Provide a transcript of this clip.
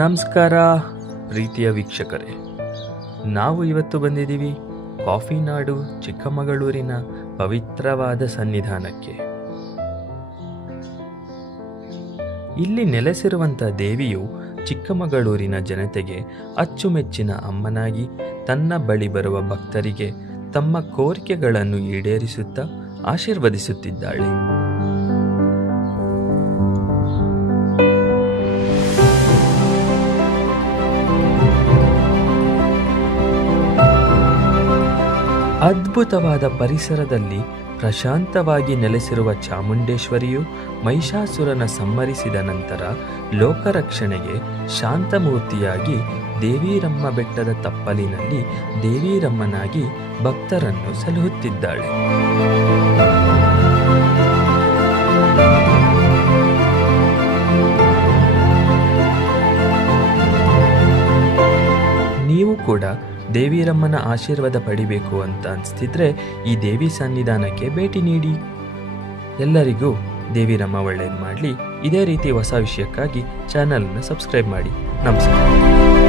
ನಮಸ್ಕಾರ ಪ್ರೀತಿಯ ವೀಕ್ಷಕರೇ, ನಾವು ಇವತ್ತು ಬಂದಿದ್ದೀವಿ ಕಾಫಿ ನಾಡು ಚಿಕ್ಕಮಗಳೂರಿನ ಪವಿತ್ರವಾದ ಸನ್ನಿಧಾನಕ್ಕೆ. ಇಲ್ಲಿ ನೆಲೆಸಿರುವಂಥ ದೇವಿಯು ಚಿಕ್ಕಮಗಳೂರಿನ ಜನತೆಗೆ ಅಚ್ಚುಮೆಚ್ಚಿನ ಅಮ್ಮನಾಗಿ ತನ್ನ ಬಳಿ ಬರುವ ಭಕ್ತರಿಗೆ ತಮ್ಮ ಕೋರಿಕೆಗಳನ್ನು ಈಡೇರಿಸುತ್ತಾ ಆಶೀರ್ವದಿಸುತ್ತಿದ್ದಾಳೆ. ಅದ್ಭುತವಾದ ಪರಿಸರದಲ್ಲಿ ಪ್ರಶಾಂತವಾಗಿ ನೆಲೆಸಿರುವ ಚಾಮುಂಡೇಶ್ವರಿಯು ಮಹಿಷಾಸುರನ ಸಂಹರಿಸಿದ ನಂತರ ಲೋಕರಕ್ಷಣೆಗೆ ಶಾಂತಮೂರ್ತಿಯಾಗಿ ದೇವಿರಮ್ಮ ಬೆಟ್ಟದ ತಪ್ಪಲಿನಲ್ಲಿ ದೇವಿರಮ್ಮನಾಗಿ ಭಕ್ತರನ್ನು ಸಲಹುತ್ತಿದ್ದಾಳೆ. ನೀವು ಕೂಡ ದೇವಿರಮ್ಮನ ಆಶೀರ್ವಾದ ಪಡಿಬೇಕು ಅಂತ ಅನಿಸ್ತಿದ್ರೆ ಈ ದೇವಿ ಸನ್ನಿಧಾನಕ್ಕೆ ಭೇಟಿ ನೀಡಿ. ಎಲ್ಲರಿಗೂ ದೇವಿರಮ್ಮ ಒಳ್ಳೇದು ಮಾಡಲಿ. ಇದೇ ರೀತಿ ಹೊಸ ವಿಷಯಕ್ಕಾಗಿ ಚಾನಲ್ನ ಸಬ್ಸ್ಕ್ರೈಬ್ ಮಾಡಿ. ನಮಸ್ಕಾರ.